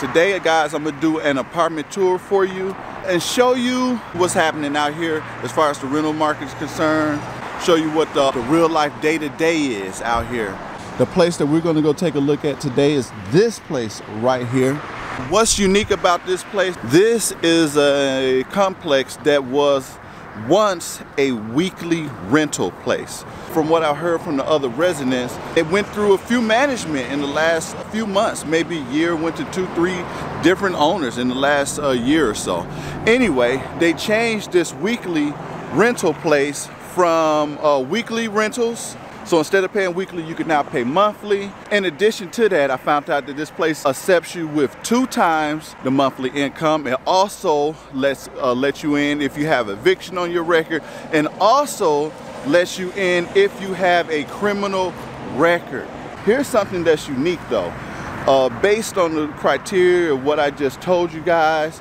Today, guys, I'm gonna do an apartment tour for you and show you what's happening out here as far as the rental market is concerned, show you what the real life day-to-day is out here. The place that we're gonna go take a look at today is this place right here. What's unique about this place? This is a complex that was once a weekly rental place. From what I heard from the other residents, it went through a few management in the last few months, maybe a year, went to 2-3 different owners in the last year or so. Anyway, they changed this weekly rental place from weekly rentals. So instead of paying weekly, you can now pay monthly. In addition to that, I found out that this place accepts you with 2 times the monthly income. It also lets you in if you have eviction on your record, and also lets you in if you have a criminal record. Here's something that's unique though. Based on the criteria of what I just told you guys,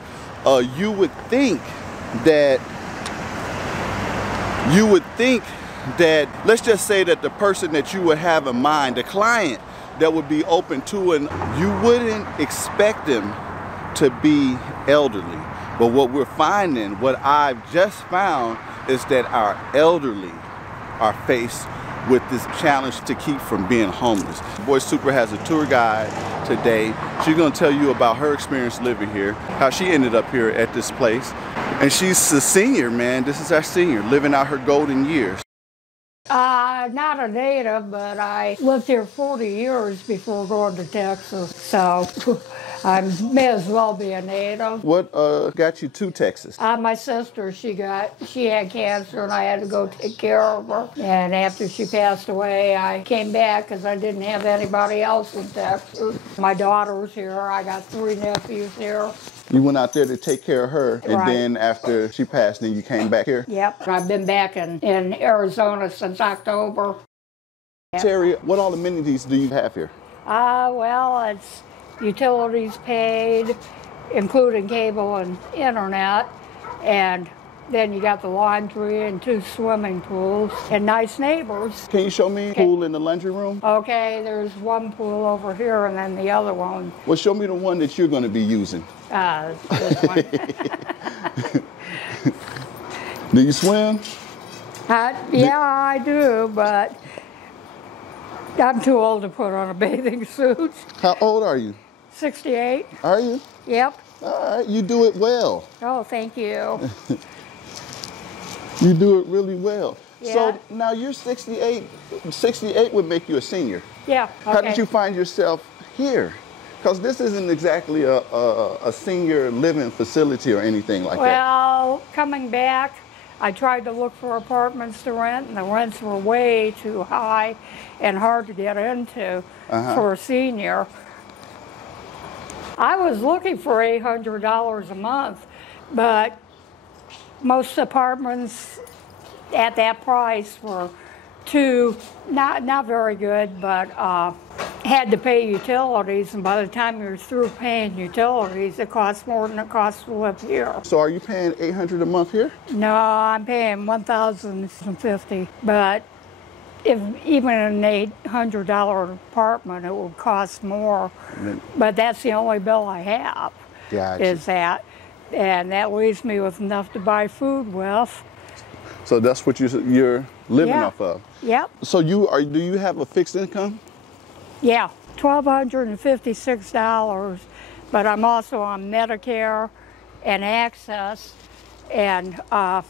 you would think that let's just say that the person that you would have in mind, the client that would be open to, and you wouldn't expect them to be elderly. But what we're finding, what I've just found, is that our elderly are faced with this challenge to keep from being homeless. Boy Super has a tour guide today. She's gonna tell you about her experience living here, how she ended up here at this place. And she's a senior, man. This is our senior, living out her golden years. Not a native, but I lived here 40 years before going to Texas, so I may as well be a native. What got you to Texas? My sister, she had cancer, and I had to go take care of her. And after she passed away, I came back because I didn't have anybody else in Texas. My daughter's here. I got 3 nephews here. You went out there to take care of her, and then after she passed, then you came back here? Yep. I've been back in Arizona since October. Yep. Terry, what all amenities do you have here? Well, it's utilities paid, including cable and internet, and then you got the laundry and 2 swimming pools and nice neighbors. Can you show me a pool in the laundry room? Okay, there's one pool over here and then the other one. Well, show me the one that you're going to be using. This one. Do you swim? Yeah, I do, but I'm too old to put on a bathing suit. How old are you? 68. Are you? Yep. All right, you do it well. Oh, thank you. You do it really well. Yeah. So now you're 68. 68 would make you a senior. Yeah. Okay. How did you find yourself here? Because this isn't exactly a senior living facility or anything like that. Well, coming back, I tried to look for apartments to rent, and the rents were way too high and hard to get into for a senior. I was looking for $800 a month, but most apartments at that price were not very good, but had to pay utilities, and by the time you're through paying utilities, it costs more than it costs to live here. So are you paying $800 a month here? No, I'm paying $1,050, but even in an $800 apartment, it would cost more. But that's the only bill I have. Gotcha. Is that, and that leaves me with enough to buy food with. So that's what you're living off of. Yep. So do you have a fixed income? Yeah, $1,256, but I'm also on Medicare and Access, and I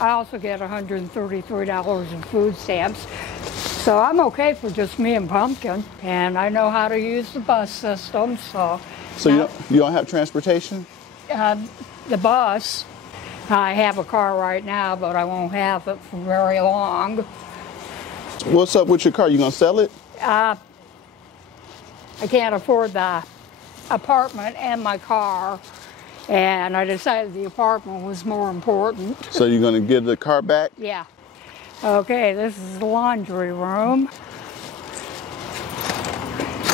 also get $133 in food stamps. So I'm okay for just me and Pumpkin, and I know how to use the bus system, so. So you don't have transportation? The bus, I have a car right now, but I won't have it for very long. What's up with your car? You gonna sell it? I can't afford the apartment and my car, and I decided the apartment was more important. So you're gonna give the car back? Yeah. Okay, this is the laundry room.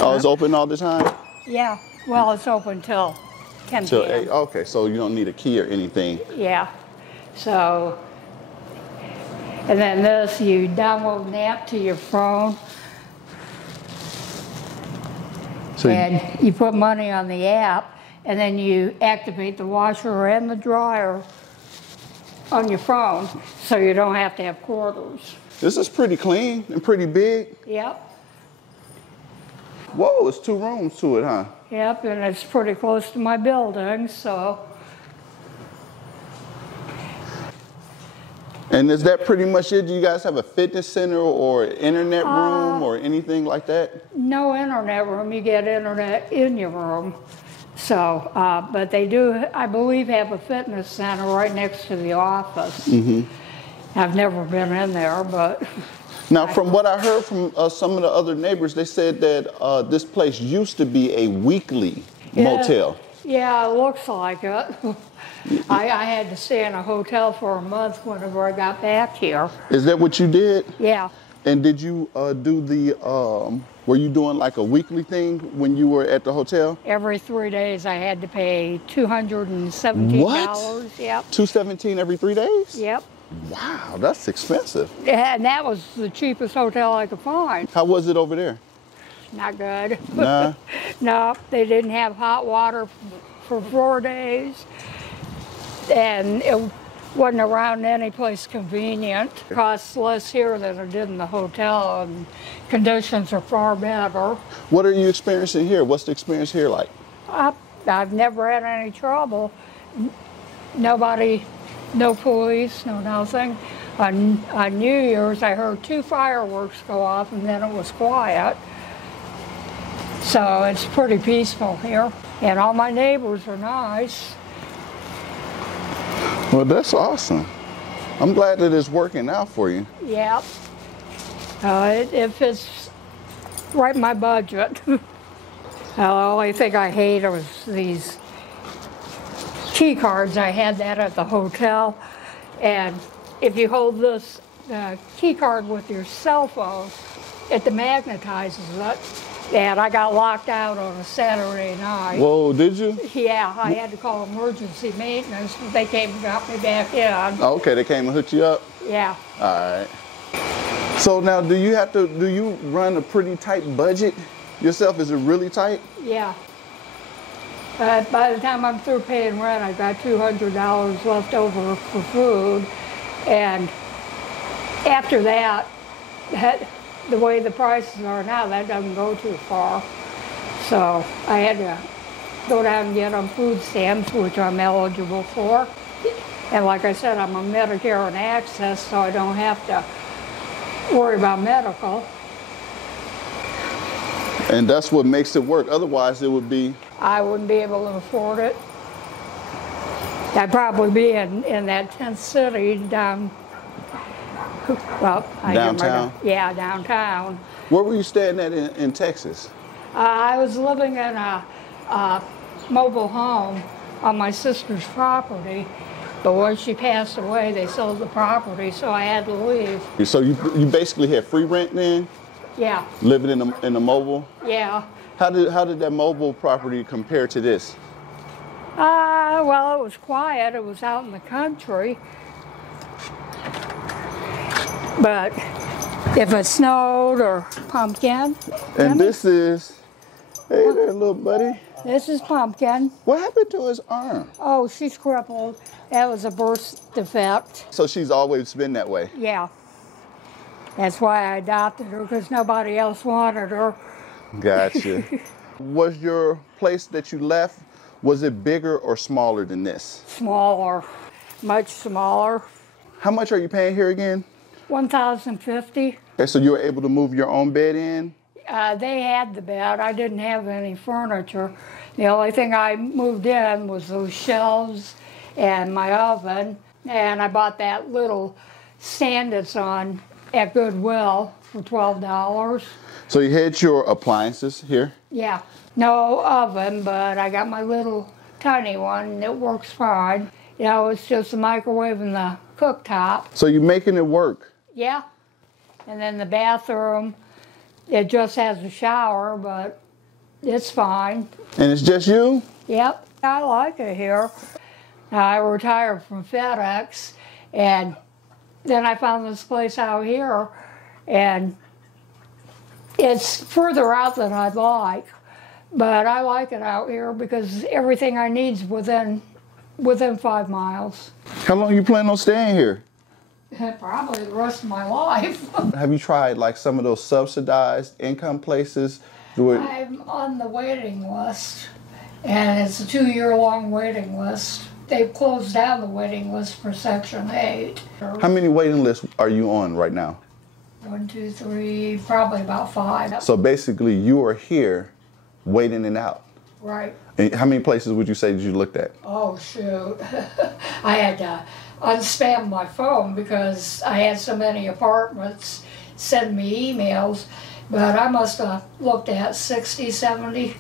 Oh, it's open all the time? Yeah, well, it's open till 10 Till p.m. 8, okay, so you don't need a key or anything. Yeah, so, and then this, you download an app to your phone. So and you put money on the app, and then you activate the washer and the dryer on your phone, so you don't have to have quarters. this is pretty clean and pretty big. Yep. Whoa, it's 2 rooms to it, huh? Yep, and it's pretty close to my building, so. And is that pretty much it? Do you guys have a fitness center or internet room or anything like that? No internet room. You get internet in your room. So, but they do, I believe, have a fitness center right next to the office. Mm-hmm. I've never been in there, but. Now, from what I heard from some of the other neighbors, they said that this place used to be a weekly motel. Yeah, it looks like it. I had to stay in a hotel for a month whenever I got back here. Is that what you did? Yeah. And did you do the, were you doing like a weekly thing when you were at the hotel? Every 3 days I had to pay $217. What? Yep. $217 every 3 days? Yep. Wow, that's expensive. And that was the cheapest hotel I could find. How was it over there? Not good. Nah. No, they didn't have hot water for 4 days. And it wasn't around any place convenient. It costs less here than it did in the hotel, and conditions are far better. What are you experiencing here? What's the experience here like? I've never had any trouble. Nobody, no police, no nothing. On New Year's, I heard 2 fireworks go off, and then it was quiet. So it's pretty peaceful here. And all my neighbors are nice. Well, that's awesome. I'm glad that it's working out for you. Yep. It fits right in my budget. The only thing I hate was these key cards. I had that at the hotel. And if you hold this key card with your cell phone, it demagnetizes it. And I got locked out on a Saturday night. Whoa, did you? Yeah, I had to call emergency maintenance, but they came and got me back in. Oh, okay, they came and hooked you up? Yeah. All right. So now, do you run a pretty tight budget yourself? Is it really tight? Yeah. By the time I'm through paying rent, I've got $200 left over for food. And after that, the way the prices are now, that doesn't go too far. So I had to go down and get on food stamps, which I'm eligible for. And like I said, I'm on Medicare and Access, so I don't have to worry about medical. And that's what makes it work. Otherwise, it would be... I wouldn't be able to afford it. I'd probably be in that tent city down, well, downtown? Yeah, downtown. Where were you staying at in Texas? I was living in a mobile home on my sister's property, but when she passed away, they sold the property, so I had to leave. So you basically had free rent then? Yeah. Living in a mobile? Yeah. How did that mobile property compare to this? Well, it was quiet. It was out in the country. But if it snowed or Pumpkin. And this is, hey there, little buddy. This is Pumpkin. What happened to his arm? Oh, she's crippled. That was a birth defect. So she's always been that way? Yeah. That's why I adopted her, because nobody else wanted her. Gotcha. Was your place that you left, was it bigger or smaller than this? Smaller, much smaller. How much are you paying here again? $1,050. Okay, so you were able to move your own bed in? They had the bed. I didn't have any furniture. The only thing I moved in was those shelves and my oven. And I bought that little stand that's on at Goodwill for $12. So you had your appliances here? Yeah. No oven, but I got my little tiny one, and it works fine. You know, it's just a microwave and the cooktop. So you're making it work? Yeah. And then the bathroom, it just has a shower, but it's fine. And it's just you? Yep. I like it here. Now, I retired from FedEx, and then I found this place out here, and it's further out than I'd like, But I like it out here because everything I need's within 5 miles. How long you plan on staying here? Probably the rest of my life. Have you tried like some of those subsidized income places? I'm on the waiting list, and it's a 2-year-long waiting list. They've closed down the waiting list for Section 8. How many waiting lists are you on right now? 1, 2, 3, probably about 5. So basically you are here waiting it out. Right. And how many places would you say that you looked at? Oh, shoot. I had to unspam my phone because I had so many apartments send me emails, but I must have looked at 60, 70.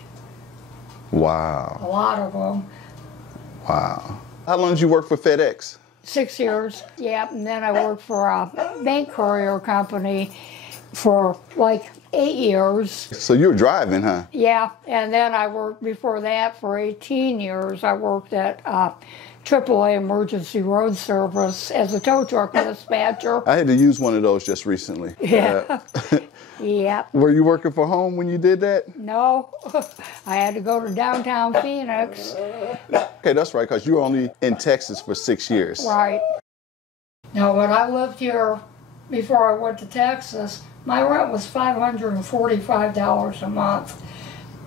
Wow. A lot of them. Wow. How long did you work for FedEx? 6 years, yeah, and then I worked for a bank courier company for like 8 years. So you were driving, huh? Yeah, and then I worked before that for 18 years. I worked at AAA Emergency Road Service as a tow truck dispatcher. I had to use one of those just recently. Yeah. Yeah. Were you working for home when you did that? No, I had to go to downtown Phoenix. Okay, that's right, because you were only in Texas for 6 years. Right. Now, when I lived here before I went to Texas, my rent was $545 a month.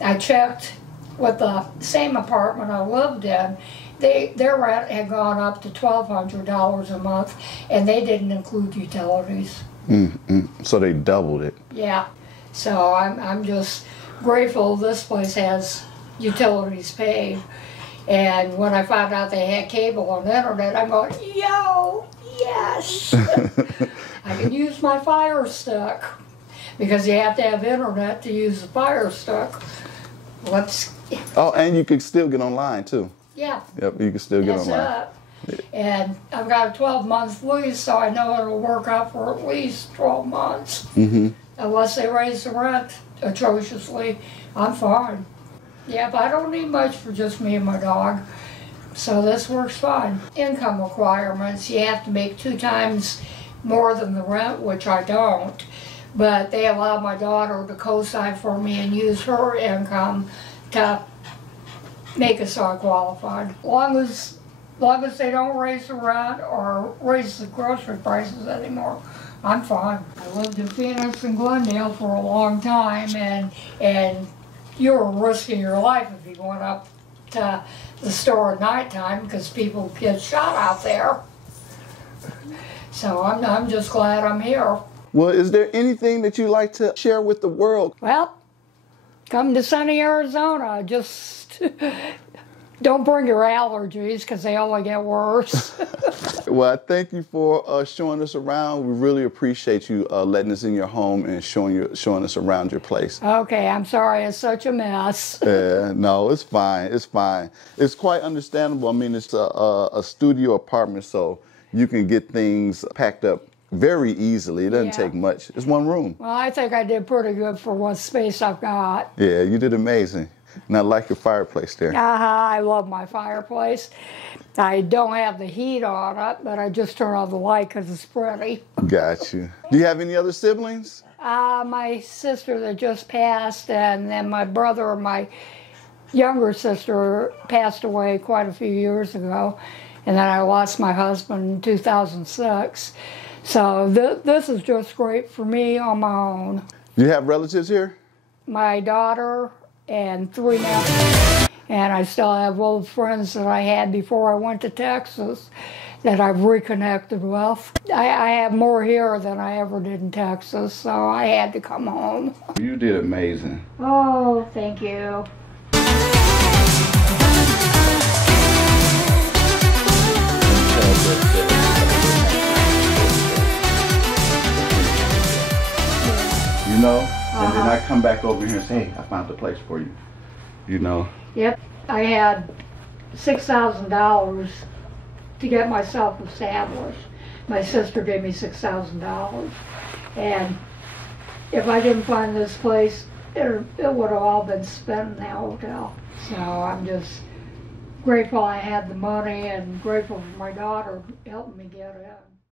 I checked with the same apartment I lived in. Their rent had gone up to $1,200 a month, and they didn't include utilities. So they doubled it. Yeah. So I'm just grateful this place has utilities paid. And when I found out they had cable and internet, I'm going, yo, yes! I can use my Fire Stick. Because you have to have internet to use the Fire Stick. Oh, and you can still get online, too. Yeah. Yep, you can still get online. That's it. And I've got a 12-month lease, so I know it'll work out for at least 12 months. Unless they raise the rent atrociously, I'm fine. Yeah, but I don't need much for just me and my dog, so this works fine. Income requirements, you have to make 2 times more than the rent, which I don't, but they allow my daughter to co-sign for me and use her income to make us all qualified. As long as they don't raise the rent or raise the grocery prices anymore, I'm fine. I lived in Phoenix and Glendale for a long time, and you were risking your life if you went up to the store at nighttime because people get shot out there. So I'm just glad I'm here. Well, is there anything that you'd like to share with the world? Well, come to sunny Arizona. Just don't bring your allergies because they only get worse. Well, I thank you for showing us around. We really appreciate you letting us in your home and showing us around your place. Okay, I'm sorry it's such a mess. Yeah, no, it's fine. It's fine. It's quite understandable. I mean, it's a studio apartment, so you can get things packed up very easily. It doesn't take much. It's one room. Well, I think I did pretty good for what space I've got. Yeah, you did amazing. And I like your fireplace there. I love my fireplace. I don't have the heat on it, but I just turn on the light because it's pretty. Got you. Do you have any other siblings? My sister that just passed, and then my brother, my younger sister, passed away quite a few years ago. And then I lost my husband in 2006. So this is just great for me on my own. Do you have relatives here? My daughter and 3 nephews. And I still have old friends that I had before I went to Texas that I've reconnected with. I have more here than I ever did in Texas, so I had to come home. You did amazing. Oh, thank you. You know, and then I come back over here and say, hey, I found the place for you. You know. Yep, I had $6,000 to get myself established. My sister gave me $6,000, and if I didn't find this place, it would have all been spent in that hotel. So I'm just grateful I had the money and grateful for my daughter helping me get in.